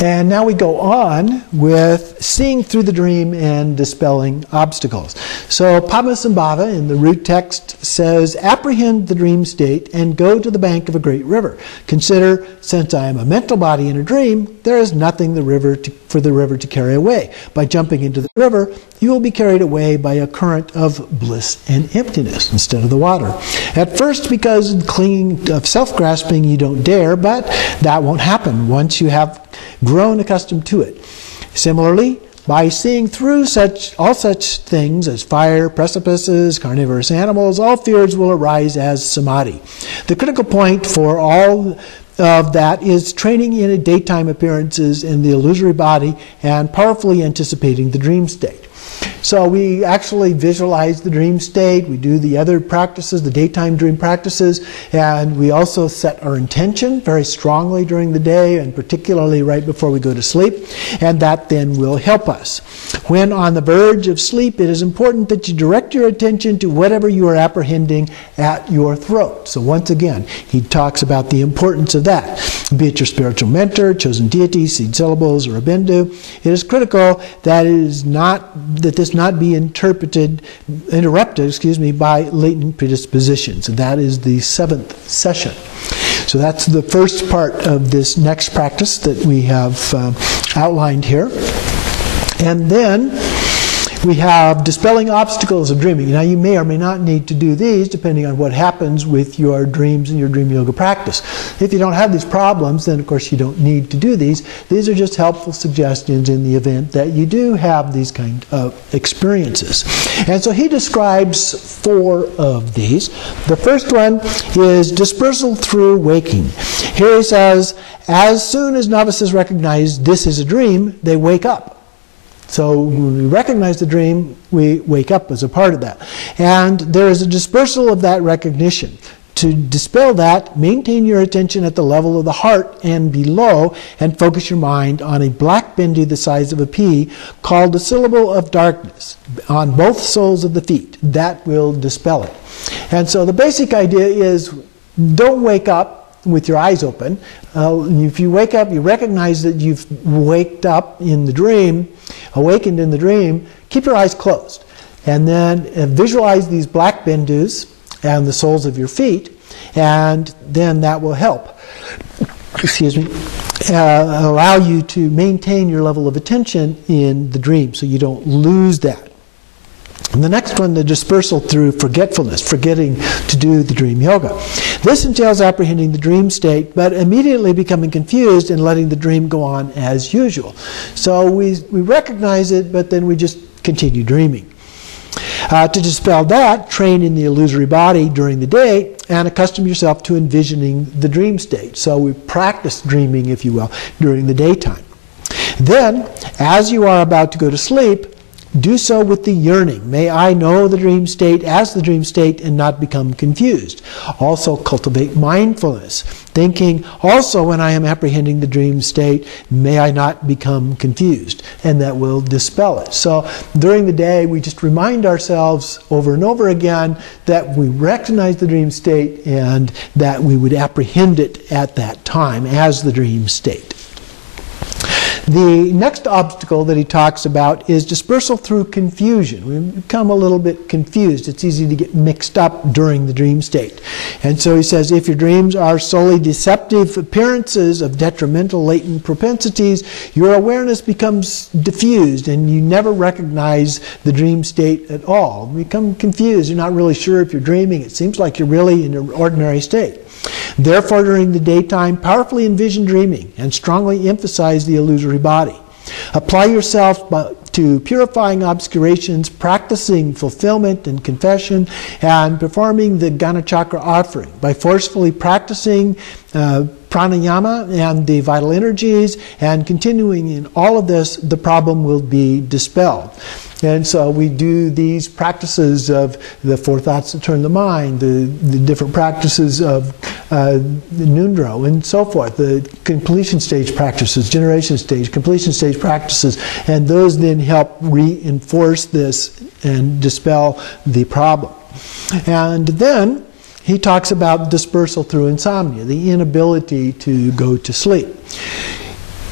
And now we go on with seeing through the dream and dispelling obstacles. So Padmasambhava in the root text says, apprehend the dream state and go to the bank of a great river. Consider, since I am a mental body in a dream, there is nothing for the river to carry away. By jumping into the river, you will be carried away by a current of bliss and emptiness instead of the water. At first, because of clinging of self-grasping, you don't dare, but that won't happen once you have grown accustomed to it. Similarly, by seeing through all such things as fire, precipices, carnivorous animals, all fears will arise as samadhi. The critical point for all of that is training in daytime appearances in the illusory body and powerfully anticipating the dream state. So we actually visualize the dream state, we do the other practices, the daytime dream practices, and we also set our intention very strongly during the day, and particularly right before we go to sleep, and that then will help us. When on the verge of sleep, it is important that you direct your attention to whatever you are apprehending at your throat. So once again, he talks about the importance of that. Be it your spiritual mentor, chosen deity, seed syllables, or a bindu, it is critical that this not be interrupted by latent predispositions. And that is the 7th session. So that's the first part of this next practice that we have outlined here. And then we have dispelling obstacles of dreaming. Now you may or may not need to do these depending on what happens with your dreams and your dream yoga practice. If you don't have these problems, then of course you don't need to do these. These are just helpful suggestions in the event that you do have these kind of experiences. And so he describes 4 of these. The first one is dispersal through waking. Here he says, as soon as novices recognize this is a dream, they wake up. So when we recognize the dream, we wake up as a part of that. And there is a dispersal of that recognition. To dispel that, maintain your attention at the level of the heart and below, and focus your mind on a black bindu the size of a pea, called the syllable of darkness, on both soles of the feet. That will dispel it. And so the basic idea is, don't wake up with your eyes open. If you wake up, you recognize that you've waked up in the dream, awakened in the dream, keep your eyes closed. And then visualize these black bindus and the soles of your feet, and then that will help, allow you to maintain your level of attention in the dream so you don't lose that. And the next one, the dispersal through forgetfulness, forgetting to do the dream yoga. This entails apprehending the dream state, but immediately becoming confused and letting the dream go on as usual. So we recognize it, but then we just continue dreaming. To dispel that, train in the illusory body during the day and accustom yourself to envisioning the dream state. So we practice dreaming, if you will, during the daytime. Then, as you are about to go to sleep, do so with the yearning. May I know the dream state as the dream state and not become confused. Also cultivate mindfulness, thinking also when I am apprehending the dream state, may I not become confused, and that will dispel it. So during the day, we just remind ourselves over and over again that we recognize the dream state and that we would apprehend it at that time as the dream state. The next obstacle that he talks about is dispersal through confusion. We become a little bit confused. It's easy to get mixed up during the dream state. And so he says, if your dreams are solely deceptive appearances of detrimental latent propensities, your awareness becomes diffused and you never recognize the dream state at all. You become confused. You're not really sure if you're dreaming. It seems like you're really in an ordinary state. Therefore, during the daytime, powerfully envision dreaming and strongly emphasize the illusory body. Apply yourself to purifying obscurations, practicing fulfillment and confession, and performing the Ghana Chakra offering. By forcefully practicing pranayama and the vital energies and continuing in all of this, the problem will be dispelled. And so we do these practices of the 4 thoughts that turn the mind, the different practices of the Nundro and so forth, the completion stage practices, generation stage, completion stage practices, and those then help reinforce this and dispel the problem. And then he talks about dispersal through insomnia, the inability to go to sleep.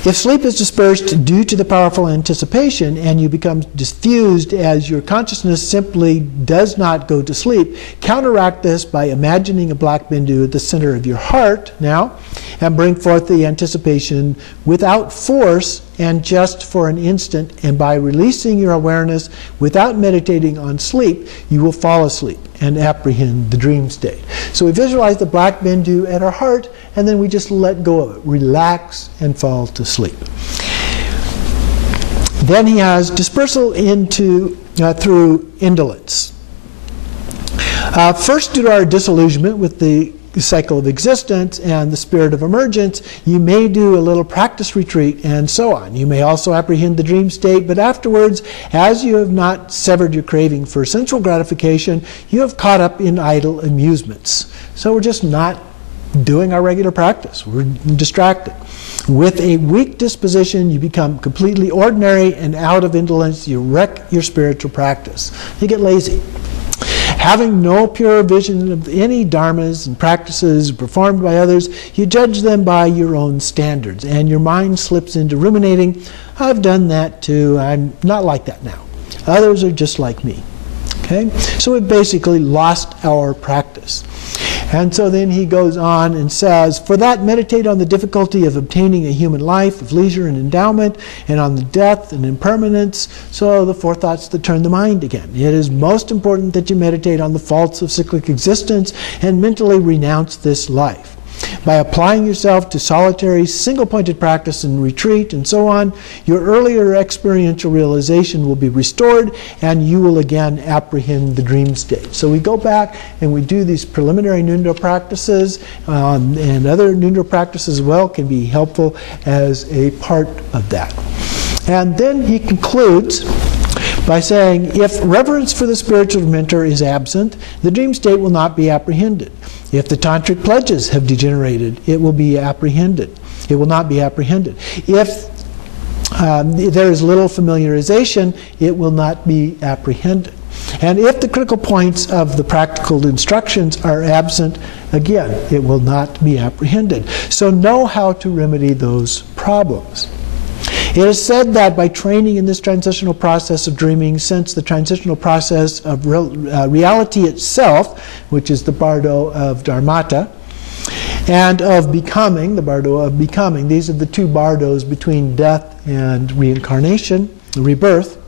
If sleep is dispersed due to the powerful anticipation and you become diffused as your consciousness simply does not go to sleep, counteract this by imagining a black bindu at the center of your heart now, and bring forth the anticipation without force and just for an instant, and by releasing your awareness without meditating on sleep, you will fall asleep and apprehend the dream state. So we visualize the black bindu at our heart, and then we just let go of it, relax and fall to sleep. Then he has dispersal through indolence. First, due to our disillusionment with the cycle of existence and the spirit of emergence, you may do a little practice retreat and so on. You may also apprehend the dream state, but afterwards, as you have not severed your craving for sensual gratification, you have caught up in idle amusements. So we're just not doing our regular practice. We're distracted. With a weak disposition, you become completely ordinary, and out of indolence, you wreck your spiritual practice. You get lazy. Having no pure vision of any dharmas and practices performed by others, you judge them by your own standards, and your mind slips into ruminating, I've done that too, I'm not like that now. Others are just like me. Okay? So we've basically lost our practice. And so then he goes on and says, for that, meditate on the difficulty of obtaining a human life, of leisure and endowment, and on the death and impermanence, so the four thoughts that turn the mind again. It is most important that you meditate on the faults of cyclic existence and mentally renounce this life. By applying yourself to solitary, single-pointed practice and retreat and so on, your earlier experiential realization will be restored and you will again apprehend the dream state. So we go back and we do these preliminary Nundo practices, and other Nundo practices as well can be helpful as a part of that. And then he concludes by saying, if reverence for the spiritual mentor is absent, the dream state will not be apprehended. If the tantric pledges have degenerated, it will be apprehended. It will not be apprehended. If there is little familiarization, it will not be apprehended. And if the critical points of the practical instructions are absent, again, it will not be apprehended. So know how to remedy those problems. It is said that by training in this transitional process of dreaming, since the transitional process of reality itself, which is the bardo of dharmata, and of becoming, the bardo of becoming, these are the two bardos between death and reincarnation, rebirth,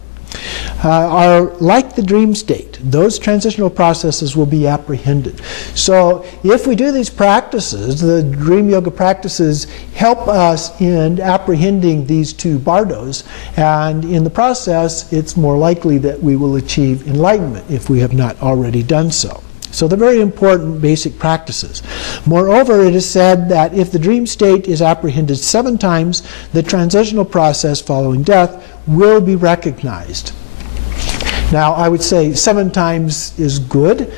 are like the dream state. Those transitional processes will be apprehended. So if we do these practices, the dream yoga practices help us in apprehending these two bardos, and in the process it's more likely that we will achieve enlightenment if we have not already done so. So they're very important basic practices. Moreover, it is said that if the dream state is apprehended 7 times, the transitional process following death will be recognized. Now, I would say 7 times is good,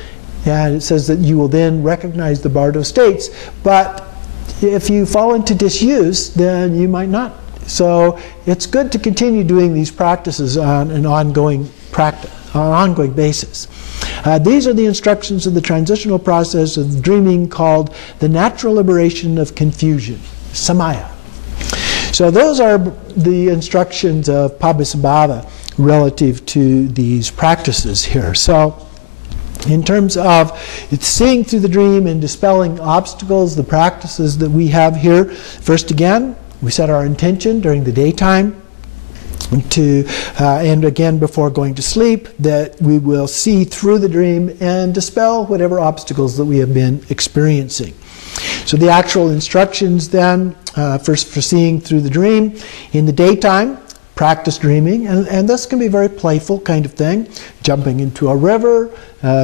and it says that you will then recognize the bardo states, but if you fall into disuse, then you might not. So it's good to continue doing these practices on an ongoing basis. These are the instructions of the transitional process of dreaming called the natural liberation of confusion, samaya. So those are the instructions of Padmasambhava relative to these practices here. So in terms of seeing through the dream and dispelling obstacles, the practices that we have here, first again, we set our intention during the daytime and again before going to sleep, that we will see through the dream and dispel whatever obstacles that we have been experiencing. So the actual instructions then, first for seeing through the dream, in the daytime, practice dreaming, and this can be a very playful kind of thing, jumping into a river,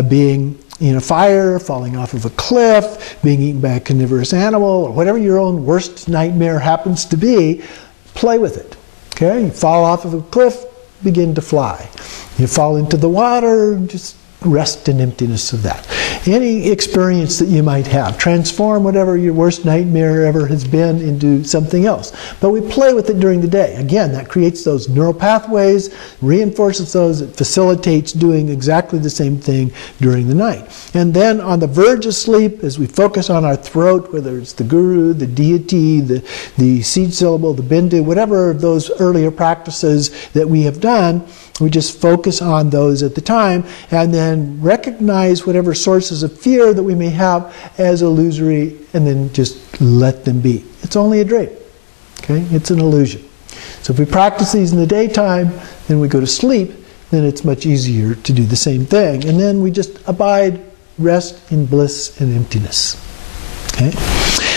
being in a fire, falling off of a cliff, being eaten by a carnivorous animal, or whatever your own worst nightmare happens to be, play with it. Okay? You fall off of a cliff, begin to fly. You fall into the water, just rest in emptiness of that. any experience that you might have. Transform whatever your worst nightmare ever has been into something else. But we play with it during the day. Again, that creates those neural pathways, reinforces those, it facilitates doing exactly the same thing during the night. And then on the verge of sleep, as we focus on our throat, whether it's the guru, the deity, the seed syllable, the bindu, whatever of those earlier practices that we have done, we just focus on those at the time and then recognize whatever sources of fear that we may have as illusory and then just let them be. It's only a dream. Okay? It's an illusion. So if we practice these in the daytime, then we go to sleep, then it's much easier to do the same thing. And then we just abide, rest in bliss and emptiness. Okay?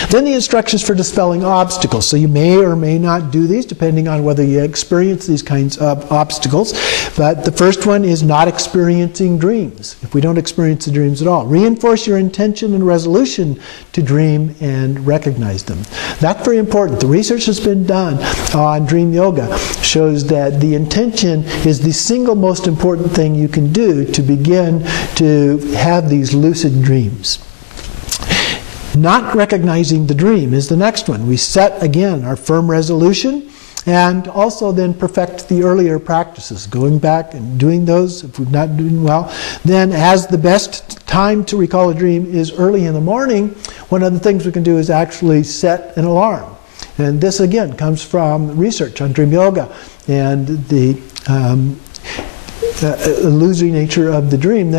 Then the instructions for dispelling obstacles. So you may or may not do these depending on whether you experience these kinds of obstacles. But the first one is not experiencing dreams. If we don't experience the dreams at all, reinforce your intention and resolution to dream and recognize them. That's very important. The research that's been done on dream yoga shows that the intention is the single most important thing you can do to begin to have these lucid dreams. Not recognizing the dream is the next one. We set, again, our firm resolution and also then perfect the earlier practices. Going back and doing those, if we're not doing well, then as the best time to recall a dream is early in the morning, one of the things we can do is actually set an alarm. And this, again, comes from research on dream yoga and the illusory nature of the dream.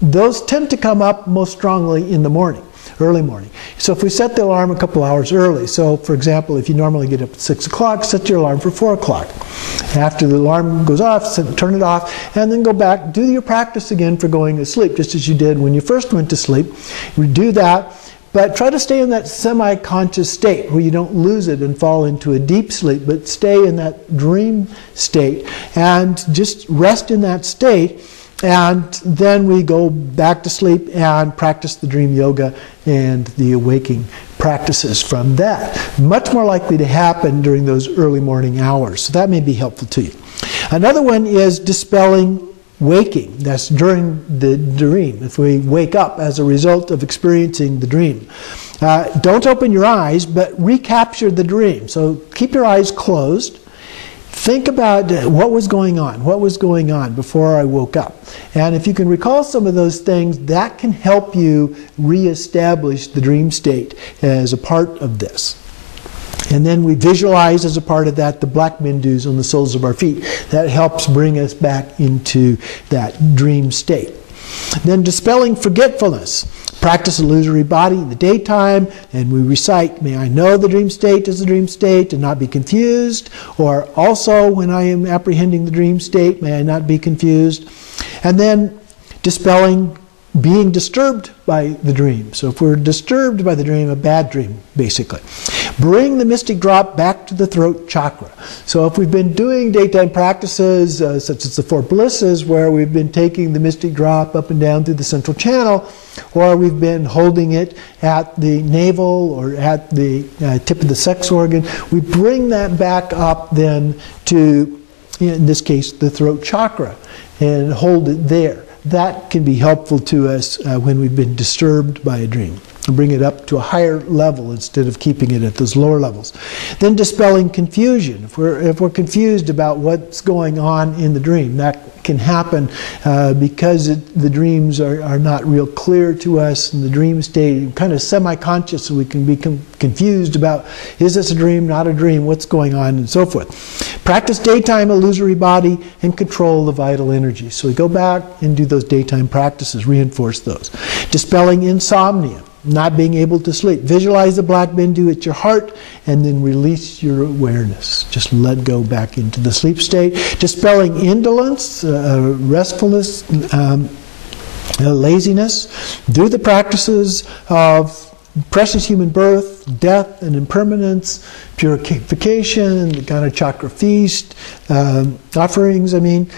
Those tend to come up most strongly in the morning. Early morning. So if we set the alarm a couple hours early, so for example, if you normally get up at 6 o'clock, set your alarm for 4 o'clock. After the alarm goes off, turn it off, and then go back, do your practice again for going to sleep, just as you did when you first went to sleep. We do that, but try to stay in that semi-conscious state where you don't lose it and fall into a deep sleep, but stay in that dream state and just rest in that state. And then we go back to sleep and practice the dream yoga and the awaking practices from that. Much more likely to happen during those early morning hours. So that may be helpful to you. Another one is dispelling waking. That's during the dream. If we wake up as a result of experiencing the dream. Don't open your eyes, but recapture the dream. So keep your eyes closed. Think about what was going on before I woke up. And if you can recall some of those things, that can help you reestablish the dream state as a part of this. And then we visualize as a part of that the black bindus on the soles of our feet. That helps bring us back into that dream state. Then dispelling forgetfulness. Practice illusory body in the daytime, and we recite, may I know the dream state is the dream state and not be confused, or also when I am apprehending the dream state, may I not be confused. And then dispelling being disturbed by the dream. So if we're disturbed by the dream, a bad dream, basically. Bring the mystic drop back to the throat chakra. So if we've been doing daytime practices, such as the four blisses, where we've been taking the mystic drop up and down through the central channel, or we've been holding it at the navel or at the tip of the sex organ, we bring that back up then to, in this case, the throat chakra, and hold it there. That can be helpful to us when we've been disturbed by a dream. And bring it up to a higher level instead of keeping it at those lower levels. Then dispelling confusion. If we're confused about what's going on in the dream, that can happen because the dreams are not real clear to us in the dream state, kind of semi-conscious, so we can be confused about, is this a dream, not a dream, what's going on, and so forth. Practice daytime illusory body and control the vital energy. So we go back and do those daytime practices, reinforce those. Dispelling insomnia. Not being able to sleep. Visualize the black bindu at your heart and then release your awareness. Just let go back into the sleep state. Dispelling indolence, restfulness, laziness. Do the practices of precious human birth, death and impermanence, purification, the Ghana chakra feast, offerings, and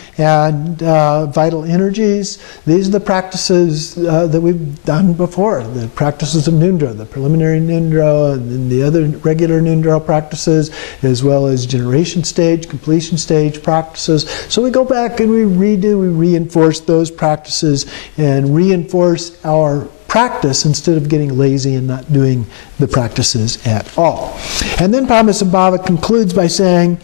vital energies. These are the practices that we've done before, the practices of Nundra, the preliminary Nundra, and then the other regular Nundra practices, as well as generation stage, completion stage practices. So we go back and we redo, we reinforce those practices and reinforce our practice instead of getting lazy and not doing the practices at all. And then Padmasambhava concludes by saying,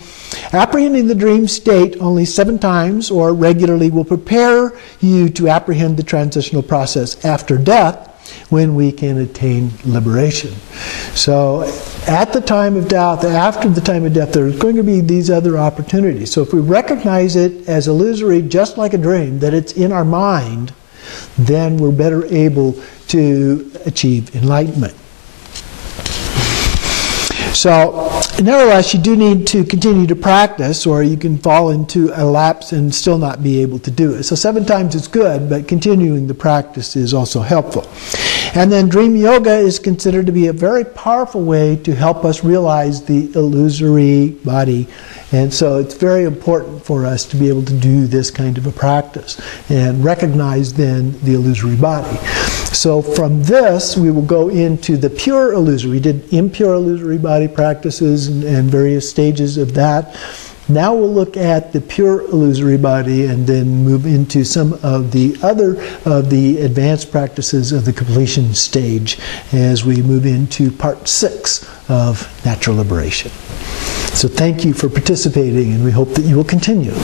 apprehending the dream state only 7 times or regularly will prepare you to apprehend the transitional process after death, when we can attain liberation. So at the time of death, after the time of death, there's going to be these other opportunities. So if we recognize it as illusory, just like a dream, that it's in our mind, then we're better able to achieve enlightenment. So, nevertheless, you do need to continue to practice, or you can fall into a lapse and still not be able to do it. So 7 times is good, but continuing the practice is also helpful. And then dream yoga is considered to be a very powerful way to help us realize the illusory body. And so it's very important for us to be able to do this kind of a practice and recognize then the illusory body. So from this, we will go into the pure illusory. We did impure illusory body practices and various stages of that. Now we'll look at the pure illusory body and then move into some of the other of the advanced practices of the completion stage as we move into part 6 of natural liberation. So thank you for participating, and we hope that you will continue.